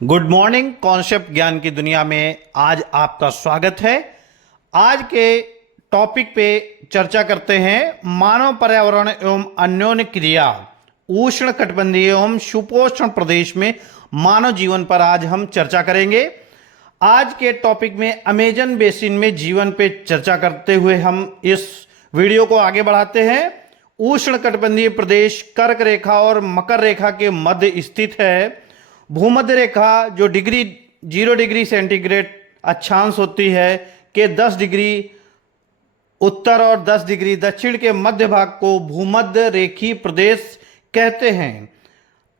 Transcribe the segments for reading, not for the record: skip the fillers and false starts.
Good morning. Concept ज्ञान की दुनिया में आज आपका स्वागत है। आज के टॉपिक पे चर्चा करते हैं मानव पर्यावरण एवं अन्योन्य क्रिया उष्ण कटिबंधीय एवं सुपोषण प्रदेश में मानव जीवन पर आज हम चर्चा करेंगे। आज के टॉपिक में अमेजन बेसिन में जीवन पे चर्चा करते हुए हम इस वीडियो को आगे बढ़ाते हैं। उष्ण कटिबंधीय प्रदेश कर्क रेखा और मकर रेखा के मध्य स्थित है। भूमध्य रेखा जो 0 डिग्री सेंटीग्रेड अक्षांश होती है के 10 डिग्री उत्तर और 10 डिग्री दक्षिण के मध्य भाग को भूमध्य रेखीय प्रदेश कहते हैं।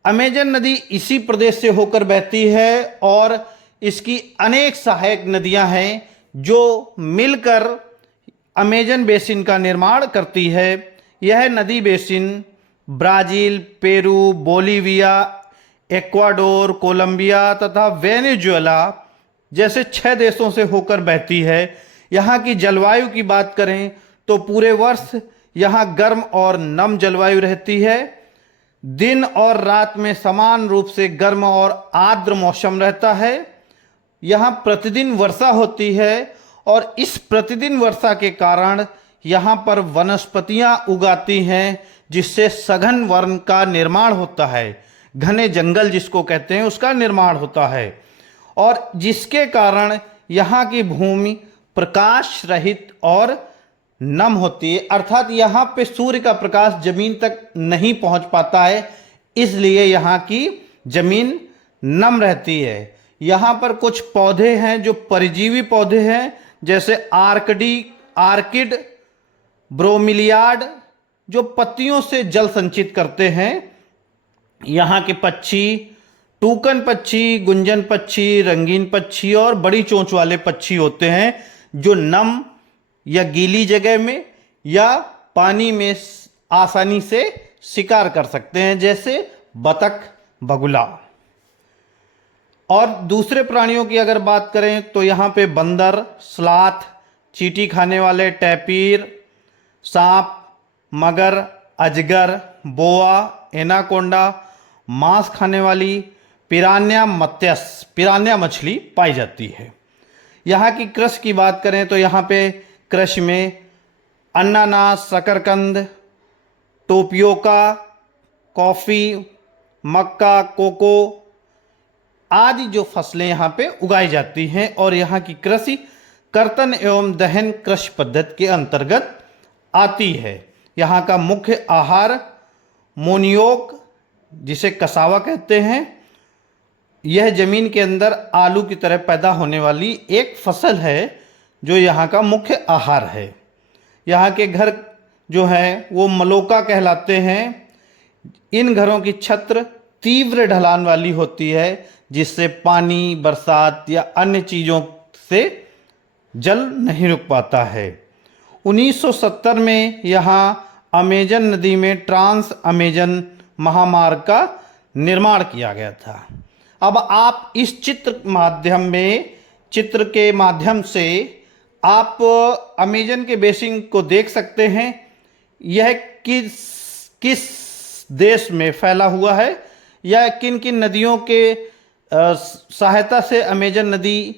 अमेजन नदी इसी प्रदेश से होकर बहती है और इसकी अनेक सहायक नदियां हैं जो मिलकर अमेजन बेसिन का निर्माण करती है। यह नदी basin Brazil, Peru, Bolivia, Ecuador, Colombia तथा वेनेजुएला जैसे 6 देशों से होकर बहती है। यहाँ की जलवायु की बात करें तो पूरे वर्ष यहाँ गर्म और नम जलवायु रहती है। दिन और रात में समान रूप से गर्म और आर्द्र मौसम रहता है। यहाँ प्रतिदिन वर्षा होती है और इस प्रतिदिन वर्षा के कारण यहाँ पर वनस्पतियाँ उगाती हैं जिससे सघन वन का निर्माण होता है। घने जंगल जिसको कहते हैं उसका निर्माण होता है और जिसके कारण यहाँ की भूमि प्रकाश रहित और नम होती है, अर्थात यहाँ पे सूर्य का प्रकाश जमीन तक नहीं पहुँच पाता है, इसलिए यहाँ की जमीन नम रहती है। यहाँ पर कुछ पौधे हैं जो परजीवी पौधे हैं जैसे आर्किड, ब्रोमिलियाड जो पत्तियों से जल संचित करते हैं। यहाँ के पक्षी टूकन पक्षी, गुंजन पक्षी, रंगीन पक्षी और बड़ी चोंच वाले पक्षी होते हैं जो नम या गीली जगह में या पानी में आसानी से शिकार कर सकते हैं जैसे बतख, बगुला। और दूसरे प्राणियों की अगर बात करें तो यहाँ पे बंदर, स्लाथ, चींटी खाने वाले टैपीर, सांप, मगर, अजगर, बोआ, एनाकोंडा, मांस खाने वाली पिरान्या मछली पाई जाती है। यहाँ की कृषि की बात करें तो यहाँ पे कृषि में अनानास, शकरकंद, टोपियोका, कॉफ़ी, मक्का, कोको आदि जो फसलें यहाँ पे उगाई जाती हैं और यहाँ की कृषि कर्तन एवं दहन कृषि पद्धति के अंतर्गत आती है। यहाँ का मुख्य आहार मोनियोक जिसे कसावा कहते हैं। यह जमीन के अंदर आलू की तरह पैदा होने वाली एक फसल है जो यहाँ का मुख्य आहार है। यहाँ के घर जो हैं वो मलोका कहलाते हैं। इन घरों की छत्र तीव्र ढलान वाली होती है जिससे पानी, बरसात या अन्य चीज़ों से जल नहीं रुक पाता है। 1970 में यहाँ अमेजन नदी में ट्रांस अमेजन महामार्ग का निर्माण किया गया था। अब आप इस चित्र के माध्यम से आप अमेजन के बेसिन को देख सकते हैं। यह किस देश में फैला हुआ है या किन किन नदियों के सहायता से अमेजन नदी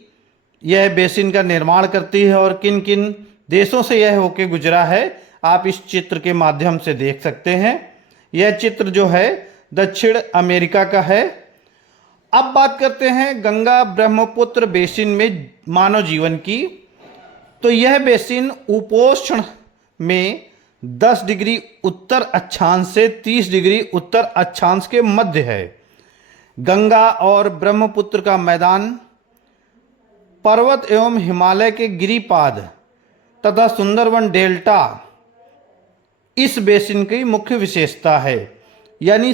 यह बेसिन का निर्माण करती है और किन किन देशों से यह होके गुजरा है, आप इस चित्र के माध्यम से देख सकते हैं। यह चित्र जो है दक्षिण अमेरिका का है। अब बात करते हैं गंगा ब्रह्मपुत्र बेसिन में मानव जीवन की। तो यह बेसिन उपोष्ण में 10 डिग्री उत्तर अक्षांश से 30 डिग्री उत्तर अक्षांश के मध्य है। गंगा और ब्रह्मपुत्र का मैदान पर्वत एवं हिमालय के गिरिपाद तथा सुंदरवन डेल्टा इस बेसिन की मुख्य विशेषता है। यानी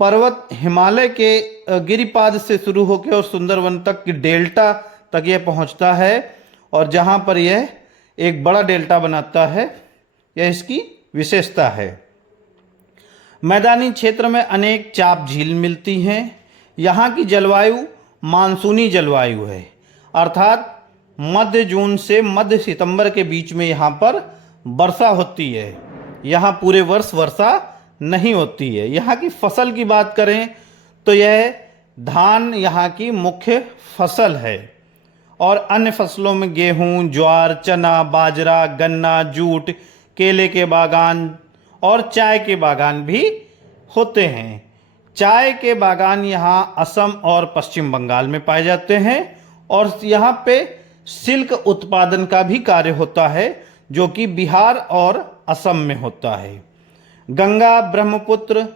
पर्वत हिमालय के गिरिपाद से शुरू होकर और सुंदरवन तक की डेल्टा तक यह पहुंचता है और जहां पर यह एक बड़ा डेल्टा बनाता है, यह इसकी विशेषता है। मैदानी क्षेत्र में अनेक चाप झील मिलती हैं। यहाँ की जलवायु मानसूनी जलवायु है, अर्थात मध्य जून से मध्य सितंबर के बीच में यहाँ पर वर्षा होती है। यहाँ पूरे वर्ष वर्षा नहीं होती है। यहाँ की फसल की बात करें तो यह धान यहाँ की मुख्य फसल है और अन्य फसलों में गेहूं, ज्वार, चना, बाजरा, गन्ना, जूट, केले के बागान और चाय के बागान भी होते हैं। चाय के बागान यहाँ असम और पश्चिम बंगाल में पाए जाते हैं और यहाँ पे सिल्क उत्पादन का भी कार्य होता है जो कि बिहार और असम में होता है। गंगा ब्रह्मपुत्र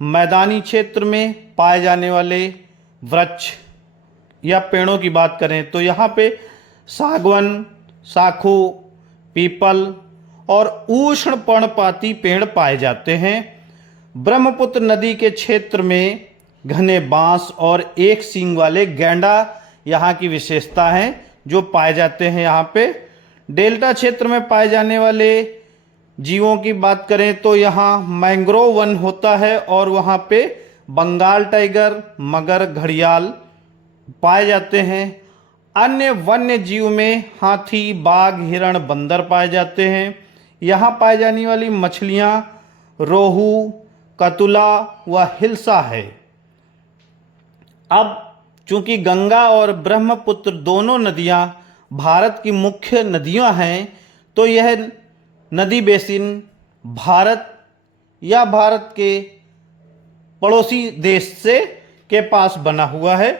मैदानी क्षेत्र में पाए जाने वाले वृक्ष या पेड़ों की बात करें तो यहाँ पे सागवन, साखू, पीपल और उष्ण पर्णपाती पेड़ पाए जाते हैं। ब्रह्मपुत्र नदी के क्षेत्र में घने बांस और एक सींग वाले गैंडा यहाँ की विशेषता है जो पाए जाते हैं। यहाँ पे डेल्टा क्षेत्र में पाए जाने वाले जीवों की बात करें तो यहाँ मैंग्रोव वन होता है और वहाँ पे बंगाल टाइगर, मगर, घड़ियाल पाए जाते हैं। अन्य वन्य जीव में हाथी, बाघ, हिरण, बंदर पाए जाते हैं। यहाँ पाई जाने वाली मछलियाँ रोहू, कतुला व हिल्सा है। अब चूंकि गंगा और ब्रह्मपुत्र दोनों नदियाँ भारत की मुख्य नदियाँ हैं तो यह नदी बेसिन भारत या भारत के पड़ोसी देश से के पास बना हुआ है।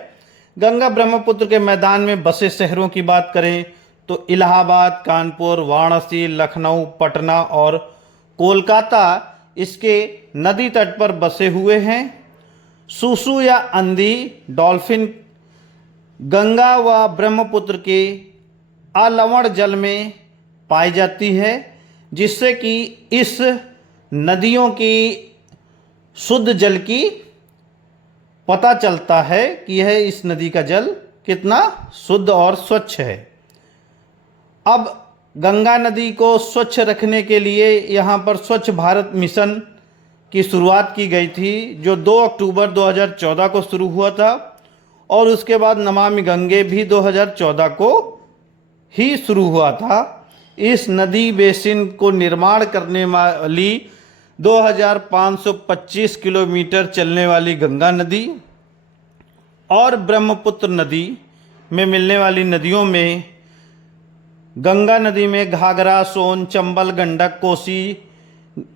गंगा ब्रह्मपुत्र के मैदान में बसे शहरों की बात करें तो इलाहाबाद, कानपुर, वाराणसी, लखनऊ, पटना और कोलकाता इसके नदी तट पर बसे हुए हैं। सूसू या अंधी डॉल्फिन गंगा व ब्रह्मपुत्र के अलवण जल में पाई जाती है जिससे कि इस नदियों की शुद्ध जल की पता चलता है कि यह इस नदी का जल कितना शुद्ध और स्वच्छ है। अब गंगा नदी को स्वच्छ रखने के लिए यहाँ पर स्वच्छ भारत मिशन की शुरुआत की गई थी जो 2 अक्टूबर 2014 को शुरू हुआ था और उसके बाद नमामि गंगे भी 2014 को ही शुरू हुआ था। इस नदी बेसिन को निर्माण करने वाली 2525 किलोमीटर चलने वाली गंगा नदी और ब्रह्मपुत्र नदी में मिलने वाली नदियों में गंगा नदी में घाघरा, सोन, चंबल, गंडक, कोसी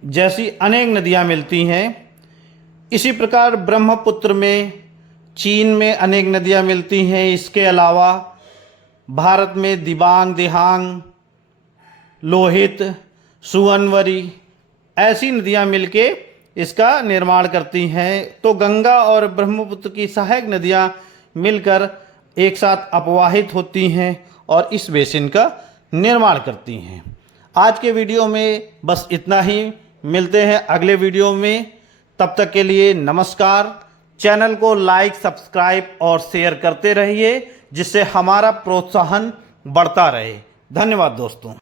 जैसी अनेक नदियां मिलती हैं। इसी प्रकार ब्रह्मपुत्र में चीन में अनेक नदियां मिलती हैं। इसके अलावा भारत में दिबांग, दिहांग, लोहित, सुवनवरी ऐसी नदियां मिलके इसका निर्माण करती हैं। तो गंगा और ब्रह्मपुत्र की सहायक नदियां मिलकर एक साथ अपवाहित होती हैं और इस बेसिन का निर्माण करती हैं। आज के वीडियो में बस इतना ही। मिलते हैं अगले वीडियो में। तब तक के लिए नमस्कार। चैनल को लाइक, सब्सक्राइब और शेयर करते रहिए जिससे हमारा प्रोत्साहन बढ़ता रहे। धन्यवाद दोस्तों।